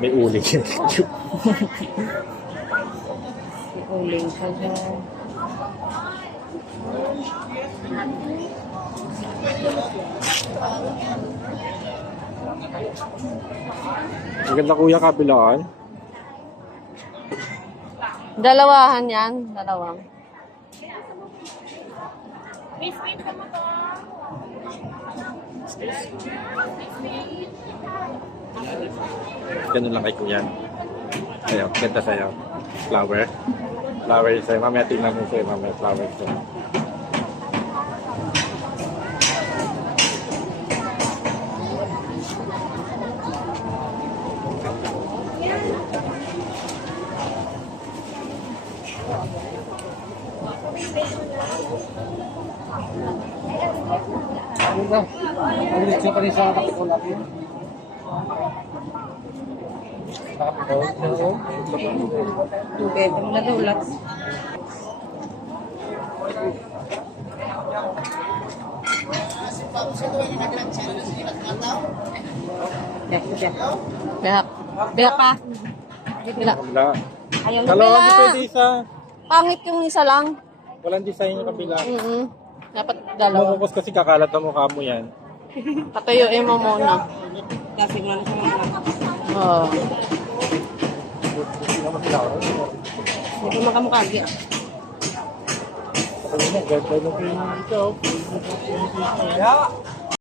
May uling. Uling ka dyan. Maganda kuya, kabilaan. Dalawahan yan. Dalawang. Ganun lang kay kuya. Sa'yo, ganda sa'yo. Flower. Flower sa'yo. Mamaya tingnan mo sa'yo. Mamaya flower sa'yo. Okay, ano na daw ulat? Behak. Behak pa. Bila. Kabila. Ayaw na Dalawa, hindi bila. pwede isa. Pangit yung isa lang. Walang design yung kabila. Dapat dalawa. Mukukos kasi kakalat ang mukha mo yan. Patuyuin mo muna. Kasi wala na siya mga Oo. hindi ko makamukagi. Ganda na pinito.